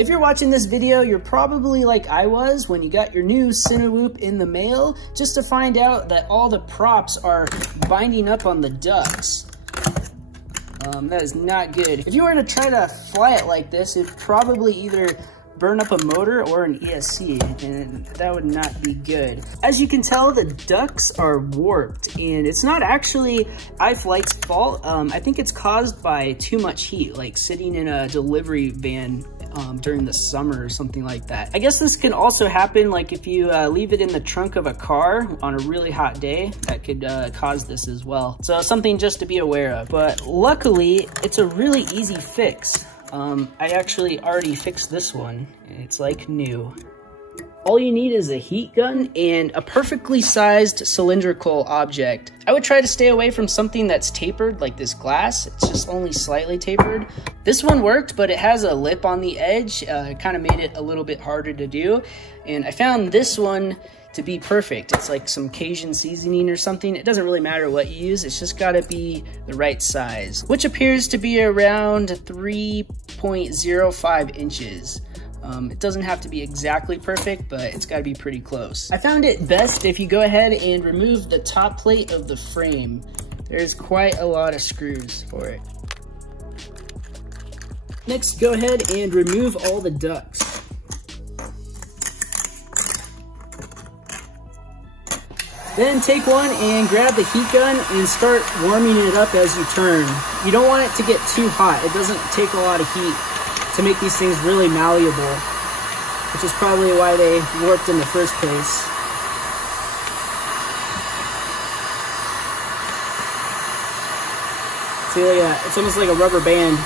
If you're watching this video, you're probably like I was when you got your new Cinewhoop in the mail, just to find out that all the props are binding up on the ducts. That is not good. If you were to try to fly it like this, it'd probably either burn up a motor or an ESC, and that would not be good. As you can tell, the ducts are warped, and it's not actually iFlight's fault. I think it's caused by too much heat, like sitting in a delivery van during the summer or something like that. I guess this can also happen like if you leave it in the trunk of a car on a really hot day. That could cause this as well. So something just to be aware of. But luckily, it's a really easy fix. I actually already fixed this one, and it's like new. All you need is a heat gun and a perfectly sized cylindrical object. I would try to stay away from something that's tapered like this glass. It's just only slightly tapered. This one worked, but it has a lip on the edge. It kind of made it a little bit harder to do. And I found this one to be perfect. It's like some Cajun seasoning or something. It doesn't really matter what you use. It's just gotta be the right size, which appears to be around 3.05 inches. It doesn't have to be exactly perfect, but it's gotta be pretty close. I found it best if you go ahead and remove the top plate of the frame. There's quite a lot of screws for it. Next, go ahead and remove all the ducts. Then take one and grab the heat gun and start warming it up as you turn. You don't want it to get too hot. It doesn't take a lot of heat to make these things really malleable, which is probably why they warped in the first place. See, it's almost like a rubber band.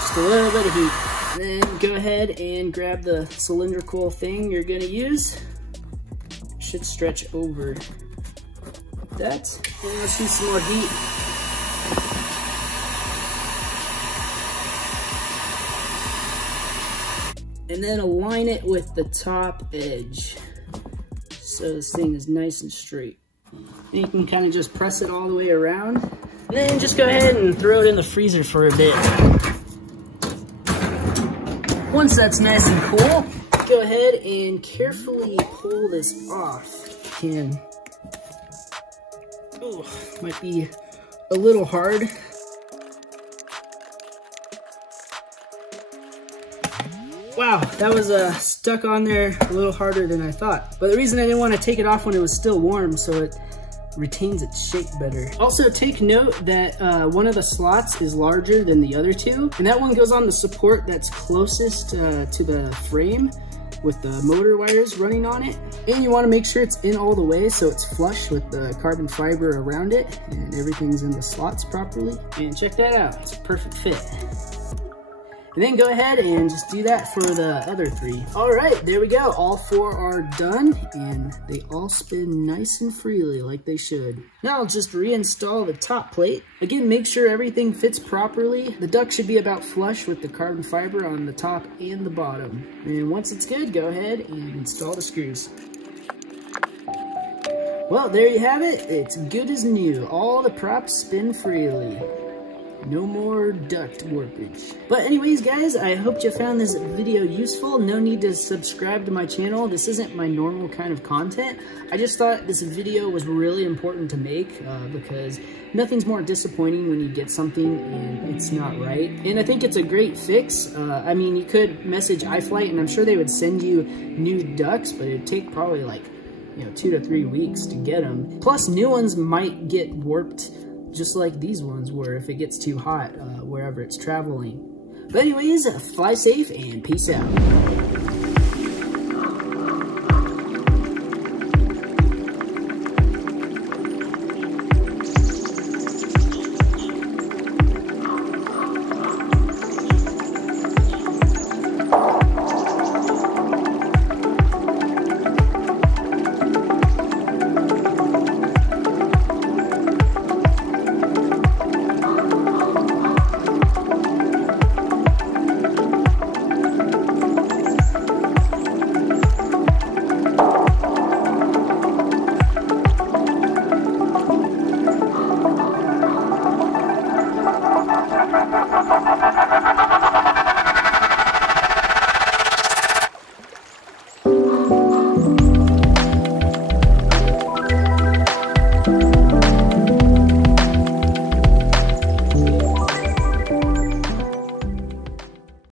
Just a little bit of heat. And then go ahead and grab the cylindrical thing you're gonna use. Should stretch over that. And let's use some more heat. And then align it with the top edge so this thing is nice and straight. And you can kind of just press it all the way around. And then just go ahead and throw it in the freezer for a bit. Once that's nice and cool, go ahead and carefully pull this off. You can. Ooh, might be a little hard. Wow, that was stuck on there a little harder than I thought. But the reason I didn't want to take it off when it was still warm, so it retains its shape better. Also, take note that one of the slots is larger than the other two, and that one goes on the support that's closest to the frame with the motor wires running on it. And you want to make sure it's in all the way so it's flush with the carbon fiber around it and everything's in the slots properly. And check that out, it's a perfect fit. And then go ahead and just do that for the other three. All right, there we go. All four are done and they all spin nice and freely like they should. Now I'll just reinstall the top plate. Again, make sure everything fits properly. The duct should be about flush with the carbon fiber on the top and the bottom. And once it's good, go ahead and install the screws. Well, there you have it. It's good as new. All the props spin freely. No more duct warpage. But anyways, guys, I hope you found this video useful. No need to subscribe to my channel. This isn't my normal kind of content. I just thought this video was really important to make because nothing's more disappointing when you get something and it's not right. And I think it's a great fix. I mean, you could message iFlight and I'm sure they would send you new ducts, but it'd take probably like, 2 to 3 weeks to get them. Plus, new ones might get warped just like these ones were if it gets too hot wherever it's traveling. But anyways, fly safe and peace out.